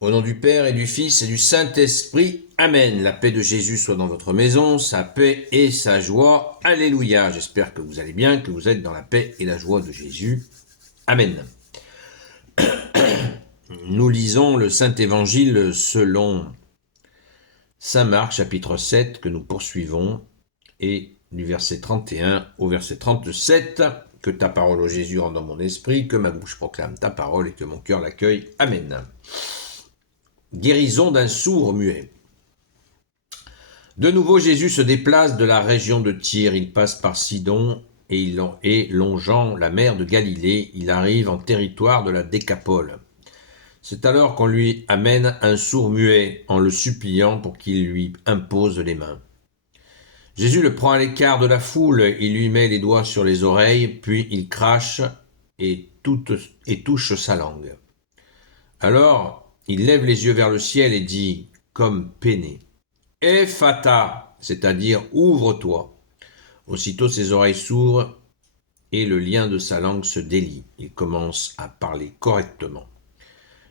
Au nom du Père et du Fils et du Saint-Esprit, Amen. La paix de Jésus soit dans votre maison, sa paix et sa joie. Alléluia. J'espère que vous allez bien, que vous êtes dans la paix et la joie de Jésus. Amen. Nous lisons le Saint-Évangile selon Saint Marc, chapitre 7, que nous poursuivons, et du verset 31 au verset 37. Que ta parole, ô Jésus, rende dans mon esprit, que ma bouche proclame ta parole et que mon cœur l'accueille. Amen. Guérison d'un sourd muet. De nouveau, Jésus se déplace de la région de Tyr. Il passe par Sidon et longeant la mer de Galilée, il arrive en territoire de la Décapole. C'est alors qu'on lui amène un sourd muet en le suppliant pour qu'il lui impose les mains. Jésus le prend à l'écart de la foule, il lui met les doigts sur les oreilles, puis il crache et touche sa langue. Alors, il lève les yeux vers le ciel et dit, comme peiné, « Ephata », c'est-à-dire « ouvre-toi ». Aussitôt ses oreilles s'ouvrent et le lien de sa langue se délie. Il commence à parler correctement.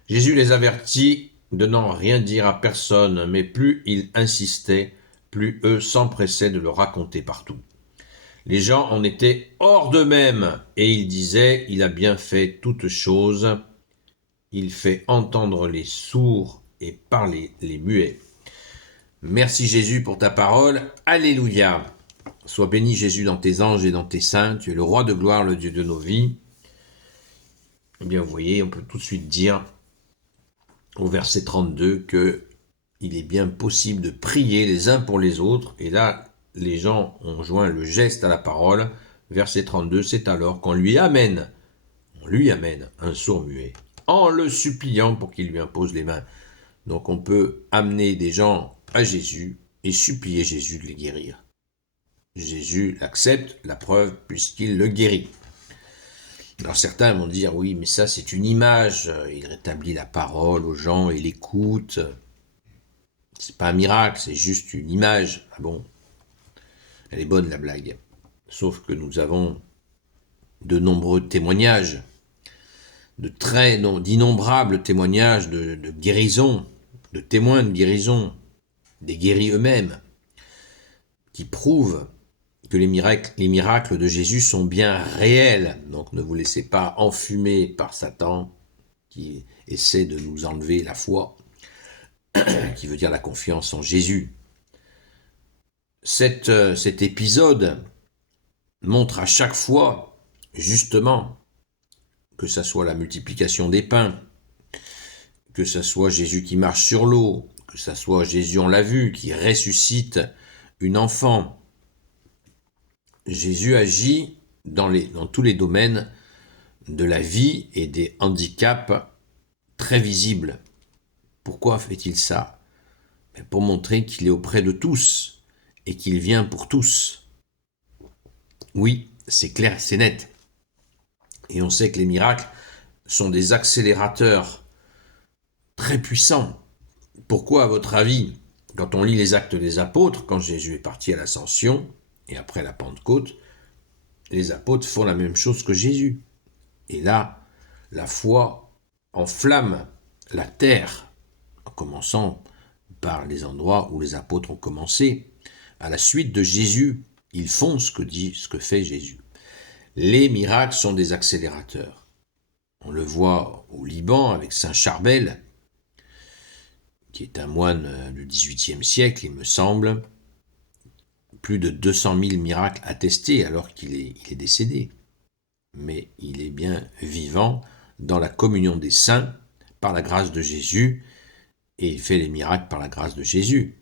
Jésus les avertit de n'en rien dire à personne, mais plus il insistait, plus eux s'empressaient de le raconter partout. Les gens en étaient hors d'eux-mêmes, et ils disaient, il a bien fait toutes choses, il fait entendre les sourds et parler les muets. Merci Jésus pour ta parole, alléluia. Sois béni Jésus dans tes anges et dans tes saints, tu es le roi de gloire, le Dieu de nos vies. Eh bien vous voyez, on peut tout de suite dire au verset 32 que il est bien possible de prier les uns pour les autres, et là les gens ont joint le geste à la parole. Verset 32, c'est alors qu'on lui amène un sourd muet, en le suppliant pour qu'il lui impose les mains. Donc on peut amener des gens à Jésus et supplier Jésus de les guérir. Jésus l'accepte, la preuve, puisqu'il le guérit. Alors certains vont dire, oui, mais ça c'est une image, il rétablit la parole aux gens, il écoute. C'est pas un miracle, c'est juste une image. Ah bon, elle est bonne la blague. Sauf que nous avons de nombreux témoignages, d'innombrables témoignages de guérison, de témoins de guérison, des guéris eux-mêmes, qui prouvent que les miracles de Jésus sont bien réels. Donc ne vous laissez pas enfumer par Satan, qui essaie de nous enlever la foi, qui veut dire la confiance en Jésus. Cet épisode montre à chaque fois, justement, que ça soit la multiplication des pains, que ça soit Jésus qui marche sur l'eau, que ça soit Jésus, on l'a vu, qui ressuscite une enfant. Jésus agit dans tous les domaines de la vie et des handicaps très visibles. Pourquoi fait-il ça? Pour montrer qu'il est auprès de tous et qu'il vient pour tous. Oui, c'est clair, c'est net. Et on sait que les miracles sont des accélérateurs très puissants. Pourquoi, à votre avis, quand on lit les Actes des Apôtres, quand Jésus est parti à l'Ascension et après la Pentecôte, les apôtres font la même chose que Jésus. Et là, la foi enflamme la terre, en commençant par les endroits où les apôtres ont commencé. À la suite de Jésus, ils font ce que fait Jésus. Les miracles sont des accélérateurs. On le voit au Liban avec Saint Charbel, qui est un moine du XVIIIe siècle, il me semble. Plus de 200 000 miracles attestés alors qu'il est décédé. Mais il est bien vivant dans la communion des saints par la grâce de Jésus, et il fait les miracles par la grâce de Jésus.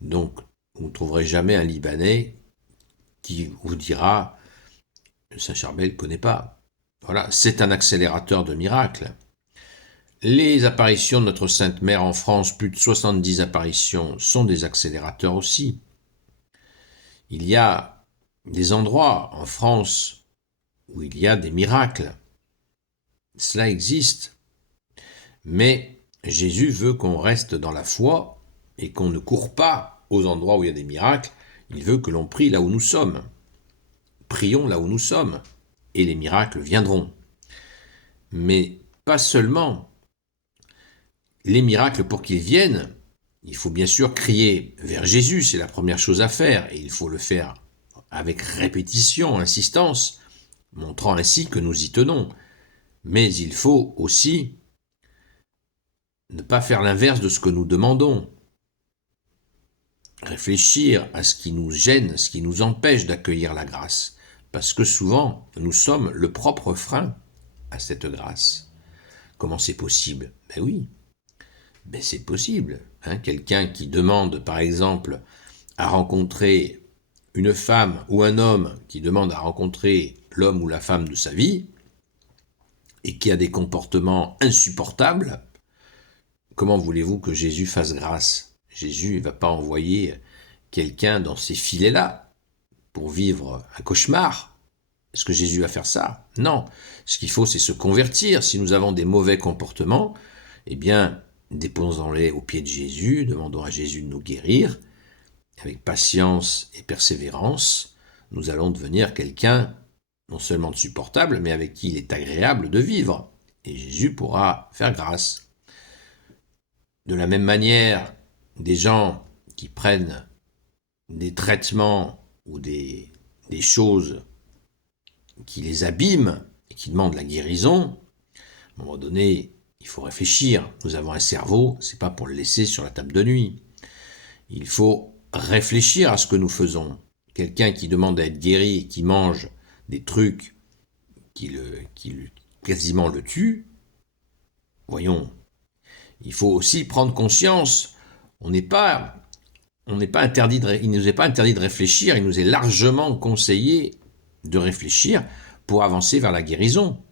Donc, vous ne trouverez jamais un Libanais qui vous dira « Saint Charbel ne connaît pas ». Voilà, c'est un accélérateur de miracles. Les apparitions de notre Sainte Mère en France, plus de 70 apparitions, sont des accélérateurs aussi. Il y a des endroits en France où il y a des miracles. Cela existe. Mais Jésus veut qu'on reste dans la foi et qu'on ne court pas aux endroits où il y a des miracles. Il veut que l'on prie là où nous sommes. Prions là où nous sommes et les miracles viendront. Mais pas seulement. les miracles, pour qu'ils viennent, il faut bien sûr crier vers Jésus, c'est la première chose à faire, et il faut le faire avec répétition, insistance, montrant ainsi que nous y tenons. Mais il faut aussi ne pas faire l'inverse de ce que nous demandons. Réfléchir à ce qui nous gêne, ce qui nous empêche d'accueillir la grâce. Parce que souvent, nous sommes le propre frein à cette grâce. Comment c'est possible? Ben oui, ben c'est possible. Quelqu'un qui demande, par exemple, à rencontrer une femme ou un homme qui demande à rencontrer l'homme ou la femme de sa vie et qui a des comportements insupportables, comment voulez-vous que Jésus fasse grâce? Jésus ne va pas envoyer quelqu'un dans ces filets-là pour vivre un cauchemar. Est-ce que Jésus va faire ça? Non. Ce qu'il faut, c'est se convertir. Si nous avons des mauvais comportements, eh bien, déposons-les aux pieds de Jésus, demandons à Jésus de nous guérir. Avec patience et persévérance, nous allons devenir quelqu'un non seulement de supportable, mais avec qui il est agréable de vivre. Et Jésus pourra faire grâce. De la même manière, des gens qui prennent des traitements ou des choses qui les abîment et qui demandent la guérison, à un moment donné, il faut réfléchir. Nous avons un cerveau, c'est pas pour le laisser sur la table de nuit. Il faut réfléchir à ce que nous faisons. Quelqu'un qui demande à être guéri et qui mange des trucs qui quasiment le tuent, voyons, il faut aussi prendre conscience. Il nous est pas interdit de réfléchir, il nous est largement conseillé de réfléchir pour avancer vers la guérison.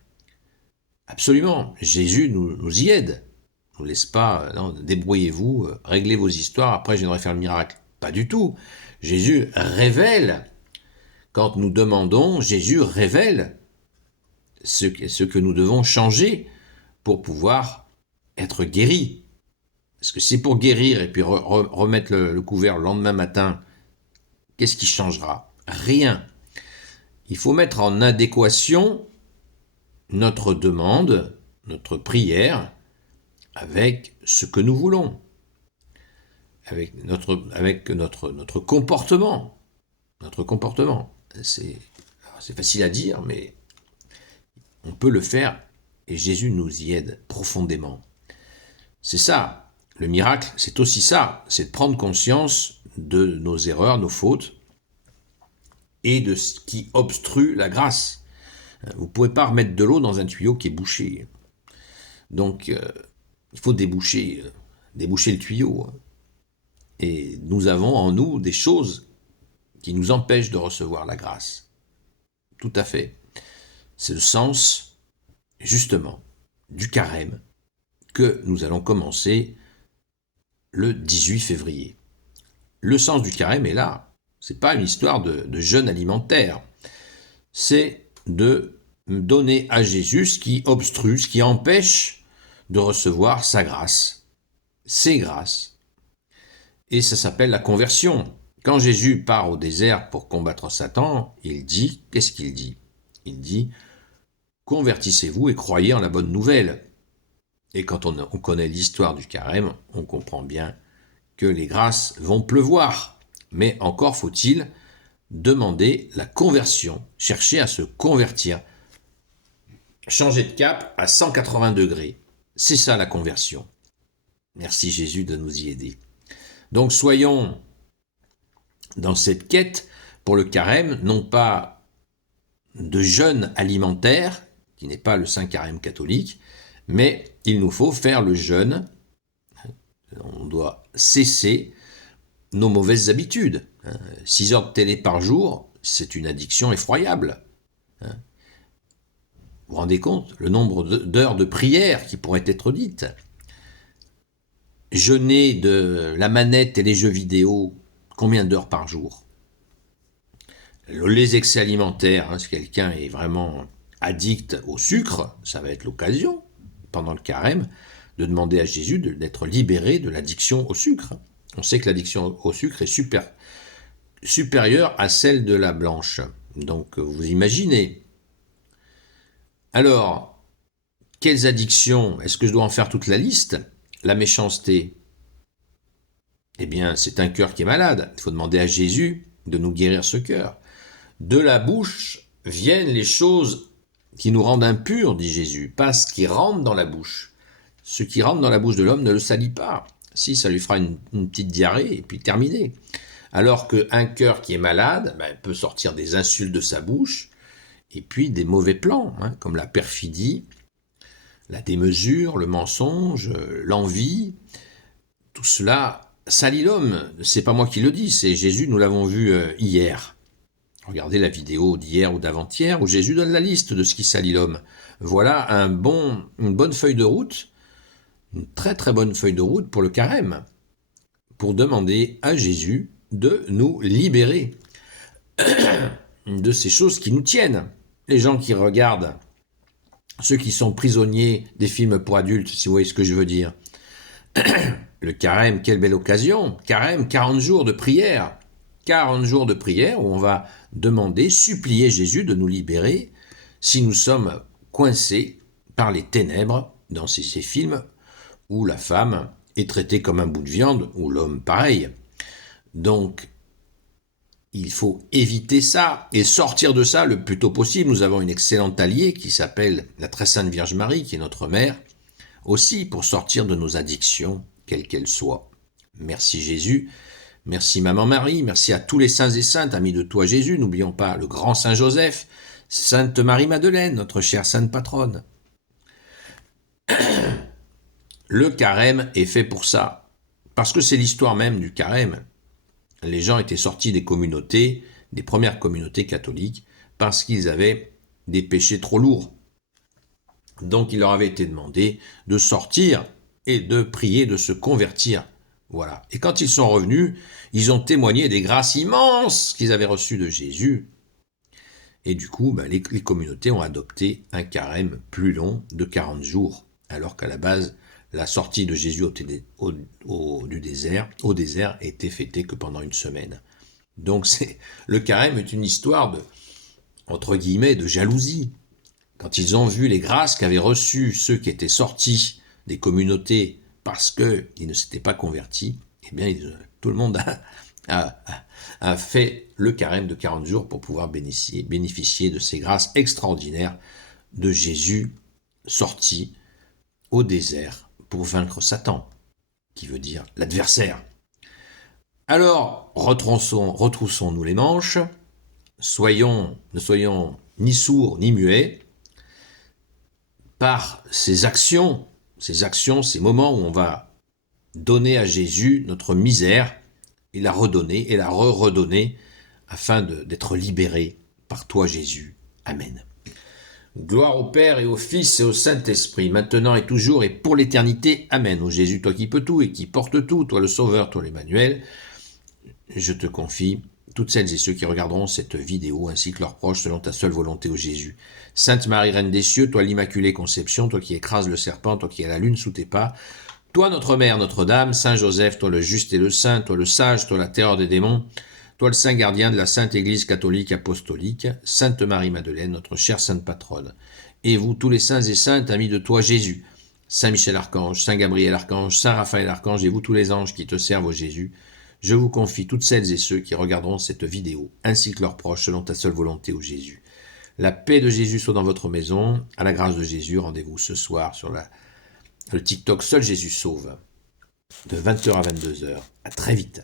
Absolument, Jésus nous y aide. Ne nous laisse pas, non, débrouillez-vous, réglez vos histoires, après je viendrai faire le miracle. Pas du tout. Jésus révèle. Quand nous demandons, Jésus révèle ce que nous devons changer pour pouvoir être guéris. Parce que c'est pour guérir et puis remettre le couvert le lendemain matin, qu'est-ce qui changera? Rien. Il faut mettre en adéquation notre demande, notre prière, avec ce que nous voulons, avec notre comportement. Notre comportement. C'est facile à dire, mais on peut le faire et Jésus nous y aide profondément. C'est ça. Le miracle, c'est aussi ça, c'est de prendre conscience de nos erreurs, nos fautes, et de ce qui obstrue la grâce. Vous ne pouvez pas remettre de l'eau dans un tuyau qui est bouché. Donc, il faut déboucher le tuyau. Et nous avons en nous des choses qui nous empêchent de recevoir la grâce. Tout à fait. C'est le sens, justement, du carême que nous allons commencer le 18 février. Le sens du carême est là. Ce n'est pas une histoire de jeûne alimentaire. C'est de donner à Jésus ce qui obstrue, ce qui empêche de recevoir sa grâce, ses grâces. Et ça s'appelle la conversion. Quand Jésus part au désert pour combattre Satan, il dit, qu'est-ce qu'il dit? Il dit, convertissez-vous et croyez en la bonne nouvelle. Et quand on connaît l'histoire du carême, on comprend bien que les grâces vont pleuvoir. Mais encore faut-il demander la conversion, chercher à se convertir, changer de cap à 180 degrés. C'est ça la conversion. Merci Jésus de nous y aider. Donc soyons dans cette quête pour le carême, non pas de jeûne alimentaire, qui n'est pas le Saint Carême catholique, mais il nous faut faire le jeûne. On doit cesser nos mauvaises habitudes. 6 heures de télé par jour, c'est une addiction effroyable. Vous vous rendez compte le nombre d'heures de prière qui pourraient être dites? Jeûner de la manette et les jeux vidéo, combien d'heures par jour? Les excès alimentaires, si quelqu'un est vraiment addict au sucre, ça va être l'occasion, pendant le carême, de demander à Jésus d'être libéré de l'addiction au sucre. On sait que l'addiction au sucre est supérieure à celle de la blanche. Donc vous imaginez. Alors, quelles addictions? Est-ce que je dois en faire toute la liste? la méchanceté? Eh bien, c'est un cœur qui est malade. Il faut demander à Jésus de nous guérir ce cœur. De la bouche viennent les choses qui nous rendent impurs, dit Jésus, pas ce qui rentre dans la bouche. Ce qui rentre dans la bouche de l'homme ne le salit pas. Si, ça lui fera une petite diarrhée et puis terminé. Alors qu'un cœur qui est malade, peut sortir des insultes de sa bouche et puis des mauvais plans, comme la perfidie, la démesure, le mensonge, l'envie. Tout cela salit l'homme. C'est pas moi qui le dis, c'est Jésus, nous l'avons vu hier. Regardez la vidéo d'hier ou d'avant-hier où Jésus donne la liste de ce qui salit l'homme. Voilà une bonne feuille de route, une très très bonne feuille de route pour le carême, pour demander à Jésus de nous libérer de ces choses qui nous tiennent. Les gens qui regardent, ceux qui sont prisonniers des films pour adultes, si vous voyez ce que je veux dire. Le carême, quelle belle occasion. Carême, 40 jours de prière. 40 jours de prière où on va demander, supplier Jésus de nous libérer si nous sommes coincés par les ténèbres dans ces films où la femme est traitée comme un bout de viande, ou l'homme pareil. Donc, il faut éviter ça et sortir de ça le plus tôt possible. Nous avons une excellente alliée qui s'appelle la Très Sainte Vierge Marie, qui est notre mère, aussi pour sortir de nos addictions, quelles qu'elles soient. Merci Jésus, merci Maman Marie, merci à tous les saints et saintes, amis de toi Jésus. N'oublions pas le grand Saint Joseph, Sainte Marie-Madeleine, notre chère sainte patronne. Le carême est fait pour ça, parce que c'est l'histoire même du carême. Les gens étaient sortis des communautés, des premières communautés catholiques, parce qu'ils avaient des péchés trop lourds. Donc il leur avait été demandé de sortir et de prier, de se convertir. Voilà. Et quand ils sont revenus, ils ont témoigné des grâces immenses qu'ils avaient reçues de Jésus. Et du coup, les communautés ont adopté un carême plus long de 40 jours, alors qu'à la base, la sortie de Jésus du désert, était fêtée que pendant une semaine. Donc le carême est une histoire entre guillemets, de jalousie. Quand ils ont vu les grâces qu'avaient reçues ceux qui étaient sortis des communautés parce qu'ils ne s'étaient pas convertis, eh bien tout le monde a fait le carême de 40 jours pour pouvoir bénéficier de ces grâces extraordinaires de Jésus sorti au désert pour vaincre Satan, qui veut dire l'adversaire. Alors, retroussons-nous les manches, ne soyons ni sourds ni muets, par ces actions, ces moments où on va donner à Jésus notre misère, et la redonner, et la redonner, afin d'être libérés par toi Jésus. Amen. Gloire au Père et au Fils et au Saint-Esprit, maintenant et toujours et pour l'éternité. Amen. Ô Jésus, toi qui peux tout et qui portes tout, toi le Sauveur, toi l'Emmanuel, je te confie toutes celles et ceux qui regarderont cette vidéo, ainsi que leurs proches, selon ta seule volonté, ô Jésus. Sainte Marie, Reine des cieux, toi l'Immaculée Conception, toi qui écrases le serpent, toi qui as la lune sous tes pas, toi notre Mère, Notre-Dame, Saint Joseph, toi le juste et le saint, toi le sage, toi la terreur des démons, toi le saint gardien de la Sainte Église catholique apostolique, Sainte Marie-Madeleine, notre chère sainte patronne, et vous tous les saints et saintes, amis de toi Jésus, Saint Michel Archange, Saint Gabriel Archange, Saint Raphaël Archange, et vous tous les anges qui te servent, ô Jésus, je vous confie toutes celles et ceux qui regarderont cette vidéo, ainsi que leurs proches, selon ta seule volonté, ô Jésus. La paix de Jésus soit dans votre maison. À la grâce de Jésus, rendez-vous ce soir sur le TikTok Seul Jésus Sauve, de 20h à 22h. À très vite.